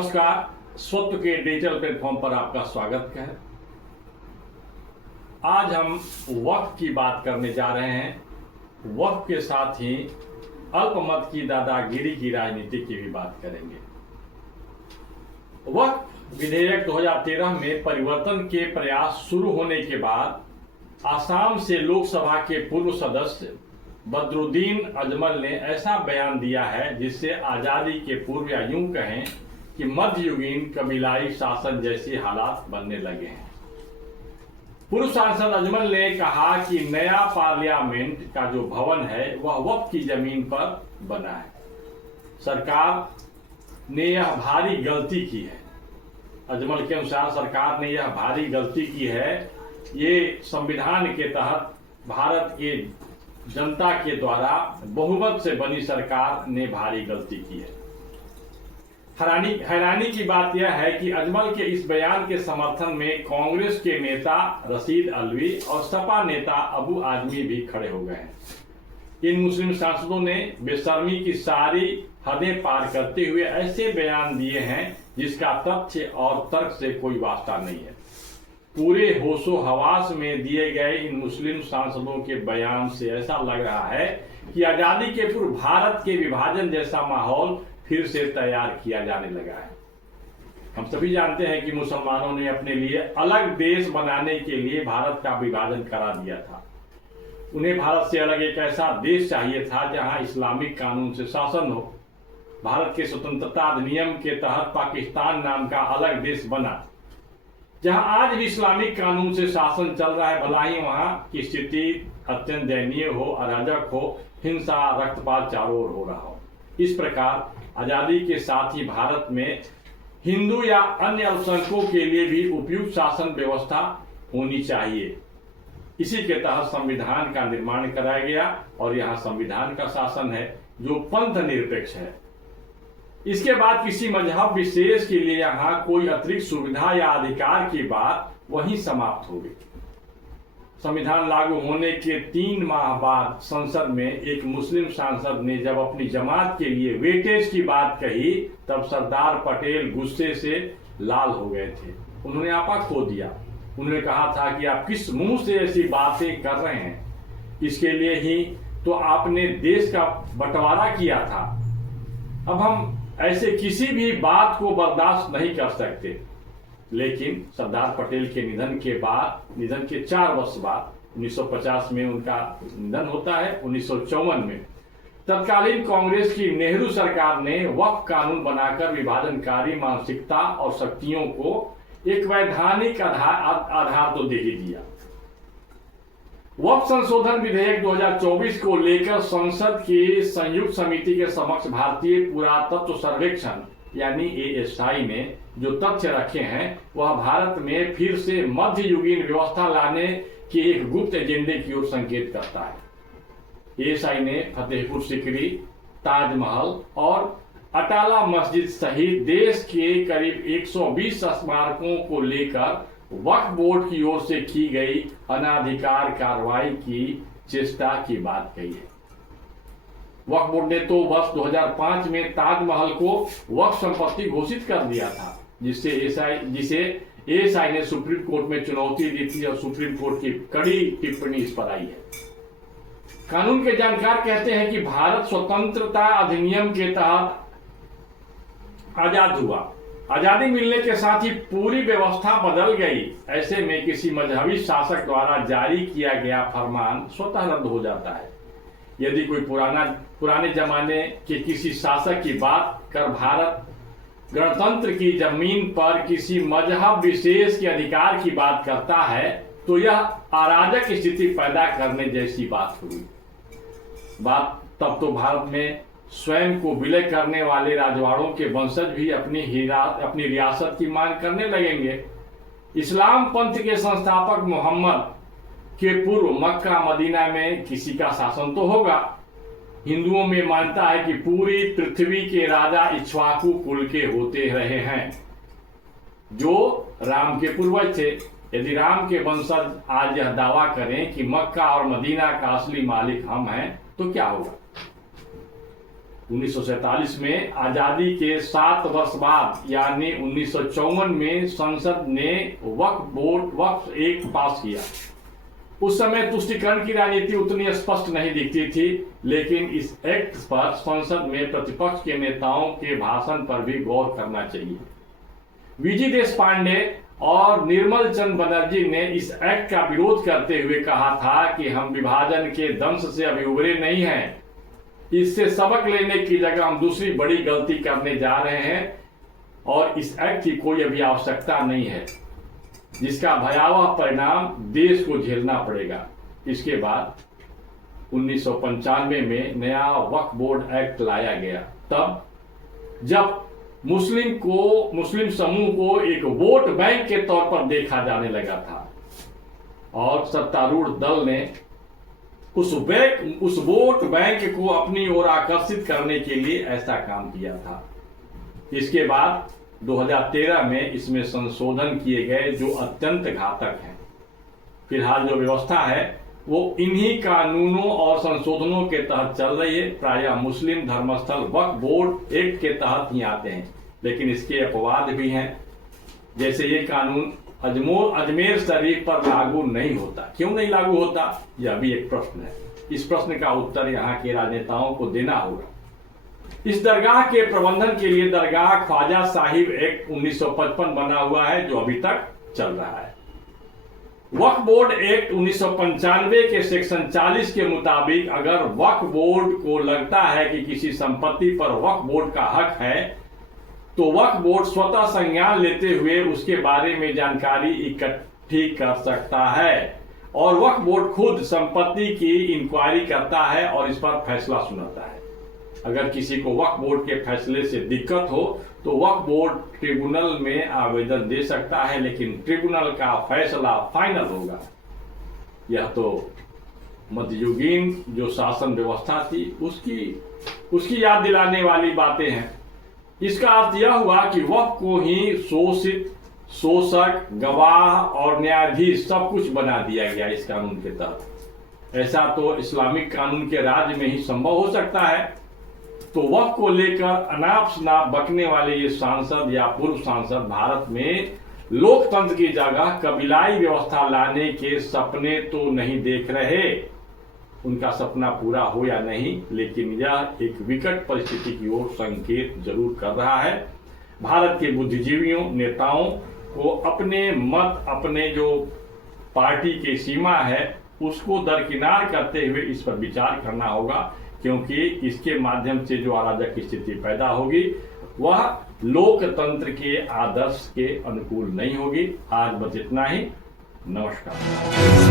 नमस्कार। स्वत्व के डिजिटल प्लेटफॉर्म पर आपका स्वागत है। आज हम वक्फ की बात करने जा रहे हैं। वक्फ के साथ ही अल्पमत की दादागिरी की राजनीति की भी बात करेंगे। वक्फ विधेयक 2013 में परिवर्तन के प्रयास शुरू होने के बाद आसाम से लोकसभा के पूर्व सदस्य बदरुद्दीन अजमल ने ऐसा बयान दिया है जिससे आजादी के पूर्व या यूं कहें कि मध्ययुगीन कबीलाई शासन जैसे हालात बनने लगे हैं। पूर्व सांसद अजमल ने कहा कि नया पार्लियामेंट का जो भवन है वह वक्फ की जमीन पर बना है। सरकार ने यह भारी गलती की है। अजमल के अनुसार सरकार ने यह भारी गलती की है। ये संविधान के तहत भारत के जनता के द्वारा बहुमत से बनी सरकार ने भारी गलती की है। हैरानी की बात यह है कि अजमल के इस बयान के समर्थन में कांग्रेस के नेता रशीद अलवी और सपा नेता अबू आजमी भी खड़े हो गए हैं। इन मुस्लिम सांसदों ने बेशर्मी की सारी हदें पार करते हुए ऐसे बयान दिए हैं जिसका तथ्य और तर्क से कोई वास्ता नहीं है। पूरे होशो हवास में दिए गए इन मुस्लिम सांसदों के बयान से ऐसा लग रहा है कि आजादी के पूर्व भारत के विभाजन जैसा माहौल फिर से तैयार किया जाने लगा है। हम सभी जानते हैं कि मुसलमानों ने अपने लिए अलग देश बनाने के लिए भारत का विभाजन करा दिया था। उन्हें भारत से अलग एक ऐसा देश चाहिए था जहां इस्लामिक कानून से शासन हो। भारत के स्वतंत्रता अधिनियम के तहत पाकिस्तान नाम का अलग देश बना, जहां आज भी इस्लामिक कानून से शासन चल रहा है। भला ही वहां की स्थिति अत्यंत दयनीय हो, अराजक हो, हिंसा रक्तपात चारों ओर हो रहा हो। इस प्रकार आजादी के साथ ही भारत में हिंदू या अन्य अल्पसंख्यकों के लिए भी उपयुक्त शासन व्यवस्था होनी चाहिए। इसी के तहत संविधान का निर्माण कराया गया और यहाँ संविधान का शासन है जो पंथ निरपेक्ष है। इसके बाद किसी मजहब विशेष के लिए यहाँ कोई अतिरिक्त सुविधा या अधिकार की बात वहीं समाप्त हो गई। संविधान लागू होने के 3 माह बाद संसद में एक मुस्लिम सांसद ने जब अपनी जमात के लिए वेटेज की बात कही तब सरदार पटेल गुस्से से लाल हो गए थे। उन्होंने आपा खो दिया। उन्होंने कहा था कि आप किस मुंह से ऐसी बातें कर रहे हैं, इसके लिए ही तो आपने देश का बंटवारा किया था। अब हम ऐसे किसी भी बात को बर्दाश्त नहीं कर सकते। लेकिन सरदार पटेल के निधन के 4 वर्ष बाद 1950 में उनका निधन होता है। 1954 में तत्कालीन कांग्रेस की नेहरू सरकार ने वक्फ कानून बनाकर विभाजनकारी मानसिकता और शक्तियों को एक वैधानिक आधार तो दे ही दिया। वक्फ संशोधन विधेयक 2024 को लेकर संसद की संयुक्त समिति के समक्ष भारतीय पुरातत्व सर्वेक्षण यानी ASI ने जो तथ्य रखे हैं वह भारत में फिर से मध्ययुगीन व्यवस्था लाने के एक गुप्त एजेंडे की ओर संकेत करता है। ASI ने फतेहपुर सीकरी, ताजमहल और अटाला मस्जिद सहित देश के करीब 120 स्मारकों को लेकर वक्फ बोर्ड की ओर से की गई अनाधिकार कार्रवाई की चेष्टा की बात कही है। वक्फ बोर्ड ने तो वर्ष 2005 में ताजमहल को वक्फ संपत्ति घोषित कर दिया था, जिसे ASI ने सुप्रीम कोर्ट में चुनौती दी थी और सुप्रीम कोर्ट की कड़ी टिप्पणी इस पर आई है। कानून के जानकार कहते हैं कि भारत स्वतंत्रता अधिनियम के तहत आजाद हुआ। आजादी मिलने के साथ ही पूरी व्यवस्था बदल गई। ऐसे में किसी मजहबी शासक द्वारा जारी किया गया फरमान स्वतः रद्द हो जाता है। यदि कोई पुराने जमाने के किसी शासक की बात कर भारत गणतंत्र की जमीन पर किसी मजहब विशेष के अधिकार की बात करता है तो यह अराजक स्थिति पैदा करने जैसी बात हुई। बात तब तो भारत में स्वयं को विलय करने वाले राजवाड़ों के वंशज भी अपनी रियासत की मांग करने लगेंगे। इस्लाम पंथ के संस्थापक मोहम्मद के पूर्व मक्का मदीना में किसी का शासन तो होगा। हिंदुओं में मानता है कि पूरी पृथ्वी के राजा इक्ष्वाकु कुल के होते रहे हैं जो राम के पूर्वज थे। यदि राम के वंशज आज यह दावा करें कि मक्का और मदीना का असली मालिक हम हैं तो क्या होगा? 1947 में आजादी के 7 वर्ष बाद यानी 1954 में संसद ने वक्फ एक्ट पास किया। उस समय तुष्टीकरण की राजनीति उतनी स्पष्ट नहीं दिखती थी, लेकिन इस एक्ट पर संसद में प्रतिपक्ष के नेताओं के भाषण पर भी गौर करना चाहिए। वीजी देशपांडे और निर्मल चंद बनर्जी ने इस एक्ट का विरोध करते हुए कहा था कि हम विभाजन के दंश से अभी उबरे नहीं हैं, इससे सबक लेने की जगह हम दूसरी बड़ी गलती करने जा रहे हैं और इस एक्ट की कोई अभी आवश्यकता नहीं है, जिसका भयावह परिणाम देश को झेलना पड़ेगा। इसके बाद 1995 में नया वक्फ बोर्ड एक्ट लाया गया, तब जब मुस्लिम समूह को एक वोट बैंक के तौर पर देखा जाने लगा था और सत्तारूढ़ दल ने उस वोट बैंक को अपनी ओर आकर्षित करने के लिए ऐसा काम किया था। इसके बाद 2013 में इसमें संशोधन किए गए जो अत्यंत घातक हैं। फिलहाल जो व्यवस्था है वो इन्हीं कानूनों और संशोधनों के तहत चल रही है। प्रायः मुस्लिम धर्मस्थल वक्फ बोर्ड एक्ट के तहत ही आते हैं, लेकिन इसके अपवाद भी हैं। जैसे ये कानून अजमेर शरीफ पर लागू नहीं होता। क्यों नहीं लागू होता, यह भी एक प्रश्न है। इस प्रश्न का उत्तर यहाँ के राजनेताओं को देना होगा। इस दरगाह के प्रबंधन के लिए दरगाह ख्वाजा साहिब एक्ट 1955 बना हुआ है, जो अभी तक चल रहा है। वक्फ बोर्ड एक्ट 1995 के सेक्शन 40 के मुताबिक अगर वक्फ बोर्ड को लगता है कि किसी संपत्ति पर वक्फ बोर्ड का हक है, तो वक्फ बोर्ड स्वतः संज्ञान लेते हुए उसके बारे में जानकारी इकट्ठी कर सकता है और वक्फ बोर्ड खुद संपत्ति की इंक्वायरी करता है और इस पर फैसला सुनाता है। अगर किसी को वक्फ बोर्ड के फैसले से दिक्कत हो तो वक्फ बोर्ड ट्रिब्यूनल में आवेदन दे सकता है, लेकिन ट्रिब्यूनल का फैसला फाइनल होगा। यह तो मध्ययुगीन जो शासन व्यवस्था थी उसकी याद दिलाने वाली बातें हैं। इसका अर्थ यह हुआ कि वक्फ को ही शोषित, शोषक, गवाह और न्यायाधीश सब कुछ बना दिया गया इस कानून के तहत। ऐसा तो इस्लामिक कानून के राज्य में ही संभव हो सकता है। तो वक्फ को लेकर अनाप शनाप बकने वाले ये सांसद या पूर्व सांसद भारत में लोकतंत्र की जगह कबीलाई व्यवस्था लाने के सपने तो नहीं देख रहे। उनका सपना पूरा हो या नहीं, लेकिन यह एक विकट परिस्थिति की ओर संकेत जरूर कर रहा है। भारत के बुद्धिजीवियों, नेताओं को अपने मत, अपने जो पार्टी की सीमा है उसको दरकिनार करते हुए इस पर विचार करना होगा, क्योंकि इसके माध्यम से जो अराजक की स्थिति पैदा होगी वह लोकतंत्र के आदर्श के अनुकूल नहीं होगी। आज बस इतना ही। नमस्कार।